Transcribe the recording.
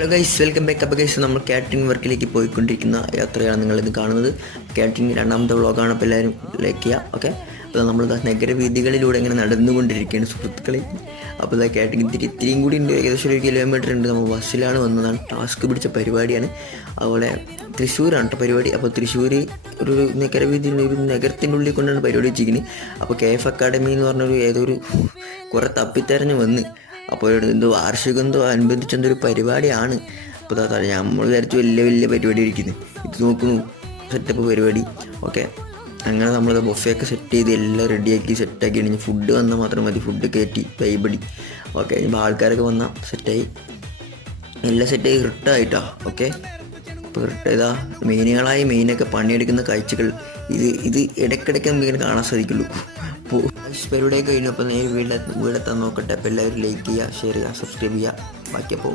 Hello guys, welcome back. അപ്പോൾ guys, നമ്മൾ catering വർക്കിലേക്ക് പോയിക്കൊണ്ടിരിക്കുന്ന യാത്രയാണ് നിങ്ങളിത് കാണുന്നത്. കാറ്ററിംഗ് രണ്ടാമത്തെ വ്ളോഗാണ്. അപ്പോൾ എല്ലാവരും ലൈക്ക് ചെയ്യുക. ഓക്കെ, അപ്പോൾ നമ്മൾ നഗരവീഥികളിലൂടെ ഇങ്ങനെ നടന്നുകൊണ്ടിരിക്കുകയാണ് സുഹൃത്തുക്കളെ. അപ്പോൾ ഇതാ കാറ്ററിംഗ് ഇത്തിരിയും കൂടി ഉണ്ട്, ഏകദേശം 1 കിലോമീറ്റർ ഉണ്ട്. നമ്മൾ ബസ്സിലാണ് വന്നതാണ്, ടാസ്ക് പിടിച്ച പരിപാടിയാണ്. അതുപോലെ തൃശ്ശൂരാണ് കേട്ടോ പരിപാടി. അപ്പോൾ തൃശ്ശൂർ ഒരു നഗരവീഥി, ഒരു നഗരത്തിൻ്റെ ഉള്ളിൽ കൊണ്ടാണ് പരിപാടി വെച്ചിരിക്കുന്നത്. അപ്പോൾ KF അക്കാഡമി എന്ന് പറഞ്ഞൊരു ഏതൊരു കുറേ തപ്പിത്തെരഞ്ഞ് വന്ന്, അപ്പോൾ എന്തോ വാർഷികമെന്തോ അനുബന്ധിച്ചെന്തൊരു പരിപാടിയാണ്. അപ്പോൾ നമ്മൾ വിചാരിച്ചു വലിയ വലിയ പരിപാടി ഇരിക്കുന്നത്, ഇത് നോക്കുന്നു സെറ്റപ്പ് പരിപാടി. ഓക്കെ, അങ്ങനെ നമ്മളത് ബൊഫയൊക്കെ സെറ്റ് ചെയ്ത് എല്ലാം റെഡിയാക്കി സെറ്റാക്കി കഴിഞ്ഞ് ഫുഡ് വന്നാൽ മാത്രം മതി. ഫുഡ് കയറ്റി പൈപടി. ഓക്കെ, ഇപ്പോൾ ആൾക്കാരൊക്കെ വന്നാൽ സെറ്റായി, എല്ലാം സെറ്റായി റിട്ടായിട്ടോ. ഓക്കെ, ഇപ്പോൾ റിട്ട് ചെയ്താൽ മെയിനൊക്കെ പണിയെടുക്കുന്ന കാഴ്ചകൾ ഇത് ഇടയ്ക്കിടയ്ക്ക് നമുക്കിങ്ങനെ കാണാൻ സാധിക്കുള്ളൂ. അപ്പോൾ പരിപാടിയൊക്കെ കഴിഞ്ഞപ്പോൾ നേരെ വീടെത്താൻ നോക്കട്ടെ. അപ്പോൾ എല്ലാവരും ലൈക്ക് ചെയ്യുക, ഷെയർ ചെയ്യുക, സബ്സ്ക്രൈബ് ചെയ്യുക. ബാക്കിയപ്പോൾ